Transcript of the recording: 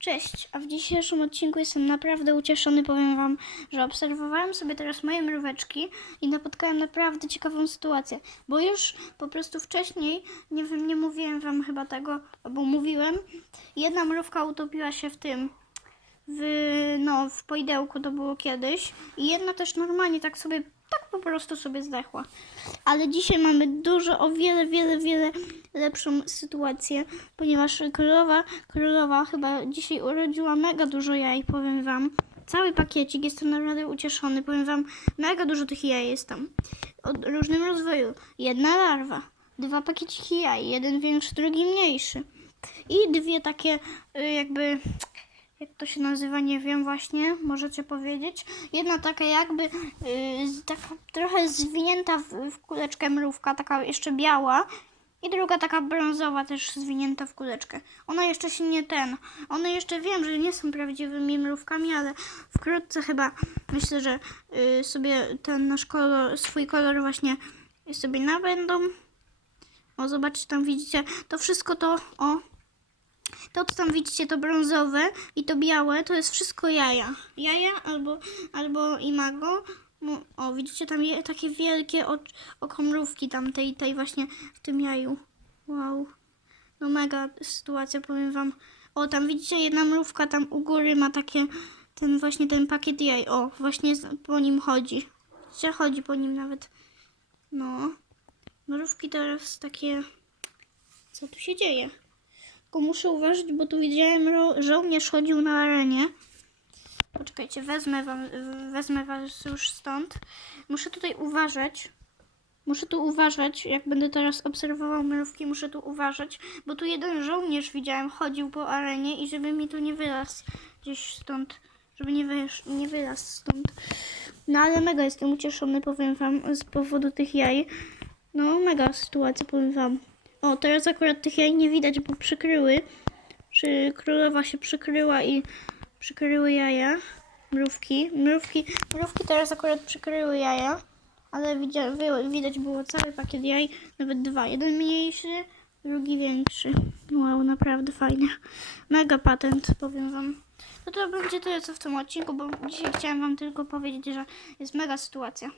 Cześć, a w dzisiejszym odcinku jestem naprawdę ucieszony. Powiem Wam, że obserwowałem sobie teraz moje mróweczki i napotkałem naprawdę ciekawą sytuację, bo już po prostu wcześniej, nie wiem, nie mówiłem Wam chyba tego, albo mówiłem, jedna mrówka utopiła się w tym, w, no, w poidełku to było kiedyś i jedna też normalnie tak sobie, tak po prostu sobie zdechła. Ale dzisiaj mamy dużo, o wiele, wiele, wiele lepszą sytuację, ponieważ królowa, królowa chyba dzisiaj urodziła mega dużo jaj, powiem wam. Cały pakiecik, jestem naprawdę ucieszony, powiem wam, mega dużo tych jaj jest tam. O różnym rozwoju. Jedna larwa, dwa pakieciki jaj, jeden większy, drugi mniejszy. I dwie takie y, jakby jak to się nazywa, nie wiem właśnie, możecie powiedzieć. Jedna taka jakby, yy, taka trochę zwinięta w, w kuleczkę mrówka, taka jeszcze biała. I druga taka brązowa, też zwinięta w kuleczkę. Ona jeszcze się nie ten. One jeszcze wiem, że nie są prawdziwymi mrówkami, ale wkrótce chyba myślę, że yy, sobie ten nasz kolor, swój kolor właśnie sobie nabędą. O, zobaczcie, tam widzicie, to wszystko to, o, to, co tam widzicie, to brązowe i to białe, to jest wszystko jaja. Jaja albo, albo imago. No, o, widzicie tam je, takie wielkie oc- okomrówki tam tej, tej właśnie w tym jaju. Wow. No mega sytuacja, powiem wam. O, tam widzicie, jedna mrówka tam u góry ma takie, ten właśnie ten pakiet jaj. O, właśnie po nim chodzi. Widzicie, chodzi po nim nawet. No. Mrówki teraz takie... Co tu się dzieje? Tylko muszę uważać, bo tu widziałem, ro- żołnierz chodził na arenie. Poczekajcie, wezmę, wam, wezmę was już stąd. Muszę tutaj uważać. Muszę tu uważać, jak będę teraz obserwował mrówki, muszę tu uważać, bo tu jeden żołnierz widziałem, chodził po arenie i żeby mi tu nie wylazł gdzieś stąd, żeby nie, wysz, nie wylazł stąd. No ale mega jestem ucieszony, powiem wam, z powodu tych jaj. No mega sytuacja, powiem wam. O, teraz akurat tych jaj nie widać, bo przykryły. Czy królowa się przykryła i przykryły jaja. Mrówki. Mrówki, mrówki teraz akurat przykryły jaja. Ale widzia, widać było cały pakiet jaj, nawet dwa. Jeden mniejszy, drugi większy. Wow, naprawdę fajnie. Mega patent, powiem wam. No to będzie tyle co w tym odcinku, bo dzisiaj chciałam wam tylko powiedzieć, że jest mega sytuacja.